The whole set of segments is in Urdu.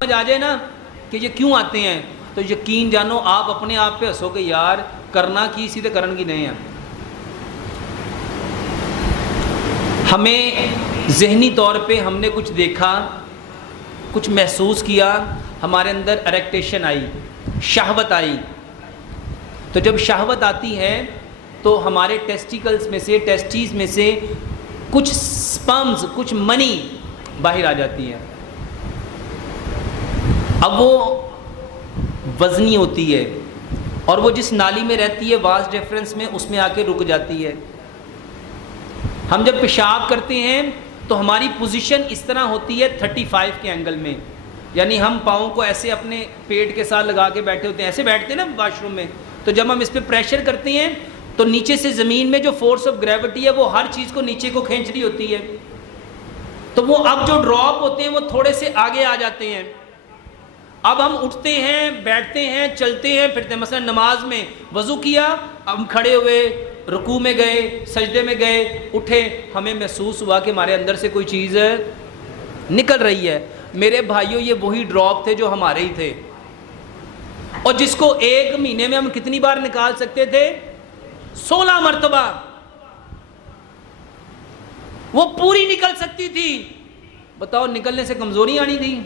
سمجھ آ جائے نا کہ یہ کیوں آتے ہیں تو یقین جانو آپ اپنے آپ پہ ہنسو کہ یار کرنا کی سیدھے کرن کی نہیں ہے. ہمیں ذہنی طور پہ ہم نے کچھ دیکھا، کچھ محسوس کیا، ہمارے اندر اریکٹیشن آئی، شہوت آئی. تو جب شہوت آتی ہے تو ہمارے ٹیسٹیکلز میں سے، ٹیسٹیز میں سے کچھ سپرمز، کچھ منی باہر آ جاتی ہے. اب وہ وزنی ہوتی ہے اور وہ جس نالی میں رہتی ہے واس ڈیفرنس میں، اس میں آ کے رک جاتی ہے. ہم جب پیشاب کرتے ہیں تو ہماری پوزیشن اس طرح ہوتی ہے 35 کے اینگل میں، یعنی ہم پاؤں کو ایسے اپنے پیٹ کے ساتھ لگا کے بیٹھے ہوتے ہیں، ایسے بیٹھتے ہیں نا واش روم میں. تو جب ہم اس پہ پریشر کرتے ہیں تو نیچے سے زمین میں جو فورس آف گریوٹی ہے وہ ہر چیز کو نیچے کو کھینچ رہی ہوتی ہے. تو وہ اب جو ڈراپ ہوتے ہیں وہ تھوڑے سے آگے آ جاتے ہیں. اب ہم اٹھتے ہیں، بیٹھتے ہیں، چلتے ہیں، پھرتے ہیں. مثلا نماز میں وضو کیا، ہم کھڑے ہوئے، رکوع میں گئے، سجدے میں گئے، اٹھے، ہمیں محسوس ہوا کہ ہمارے اندر سے کوئی چیز نکل رہی ہے. میرے بھائیوں یہ وہی ڈراپ تھے جو ہمارے ہی تھے، اور جس کو ایک مہینے میں ہم کتنی بار نکال سکتے تھے؟ 16 مرتبہ. وہ پوری نکل سکتی تھی. بتاؤ نکلنے سے کمزوری آنی تھی؟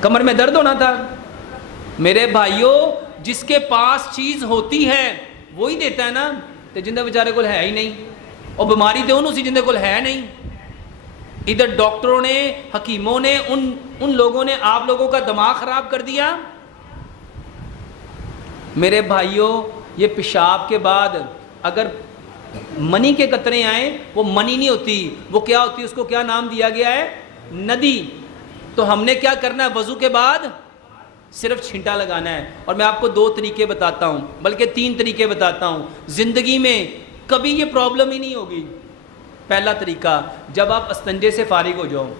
کمر میں درد ہونا تھا؟ میرے بھائیوں جس کے پاس چیز ہوتی ہے وہی دیتا ہے نا. تے جندے بیچارے کو ہے ہی نہیں، اور بیماری تے انہوں سی جندے کو ہے نہیں. ادھر ڈاکٹروں نے، حکیموں نے، ان لوگوں نے آپ لوگوں کا دماغ خراب کر دیا. میرے بھائیوں یہ پیشاب کے بعد اگر منی کے قطرے آئیں، وہ منی نہیں ہوتی، وہ کیا ہوتی ہے؟ اس کو کیا نام دیا گیا ہے؟ ندی. تو ہم نے کیا کرنا ہے؟ وضو کے بعد صرف چھینٹا لگانا ہے. اور میں آپ کو 2 طریقے بتاتا ہوں، بلکہ 3 طریقے بتاتا ہوں. زندگی میں کبھی یہ پرابلم ہی نہیں ہوگی. پہلا طریقہ، جب آپ استنجے سے فارغ ہو جاؤ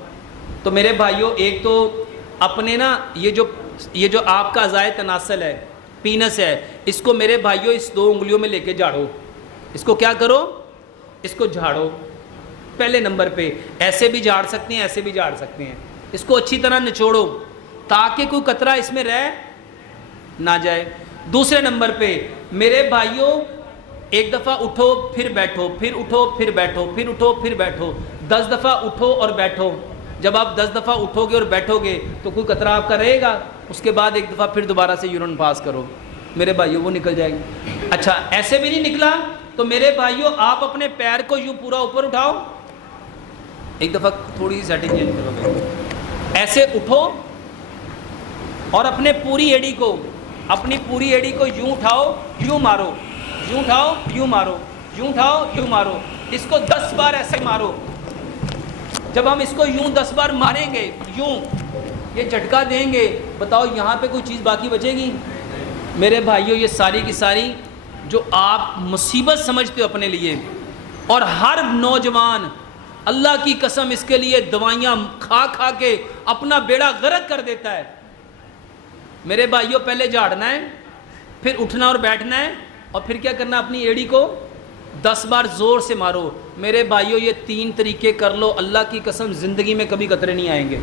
تو میرے بھائیوں ایک تو اپنے نا یہ جو آپ کا اعضائے تناسل ہے، پینس ہے، اس کو میرے بھائیوں اس 2 انگلیوں میں لے کے جھاڑو. اس کو کیا کرو؟ اس کو جھاڑو. پہلے نمبر پہ ایسے بھی جھاڑ سکتے ہیں، ایسے بھی جھاڑ سکتے ہیں. اس کو اچھی طرح نچوڑو تاکہ کوئی قطرہ اس میں رہ نہ جائے. دوسرے نمبر پہ میرے بھائیوں ایک دفعہ اٹھو پھر بیٹھو، پھر اٹھو پھر بیٹھو، پھر اٹھو پھر بیٹھو. 10 دفعہ اٹھو اور بیٹھو. جب آپ 10 دفعہ اٹھو گے اور بیٹھو گے تو کوئی قطرہ آپ کا رہے گا. اس کے بعد ایک دفعہ پھر دوبارہ سے یورین پاس کرو، میرے بھائیوں وہ نکل جائے گی. اچھا ایسے بھی نہیں نکلا تو میرے بھائیوں آپ اپنے پیر کو یوں پورا اوپر اٹھاؤ. ایک دفعہ تھوڑی سی سیٹنگ چینج کرو. ایسے اٹھو اور اپنی پوری ایڑی کو یوں اٹھاؤ، یوں مارو، یوں اٹھاؤ، یوں مارو، یوں اٹھاؤ، یوں مارو. اس کو 10 بار ایسے مارو. جب ہم اس کو یوں 10 بار ماریں گے، یوں یہ جھٹکا دیں گے، بتاؤ یہاں پہ کوئی چیز باقی بچے گی؟ میرے بھائیوں یہ ساری کی ساری جو آپ مصیبت سمجھتے ہو اپنے لیے، اور ہر نوجوان اللہ کی قسم اس کے لیے دوائیاں کھا کھا کے اپنا بیڑا غرق کر دیتا ہے. میرے بھائیوں پہلے جھاڑنا ہے، پھر اٹھنا اور بیٹھنا ہے، اور پھر کیا کرنا؟ اپنی ایڑی کو 10 بار زور سے مارو. میرے بھائیوں یہ 3 طریقے کر لو، اللہ کی قسم زندگی میں کبھی قطرے نہیں آئیں گے.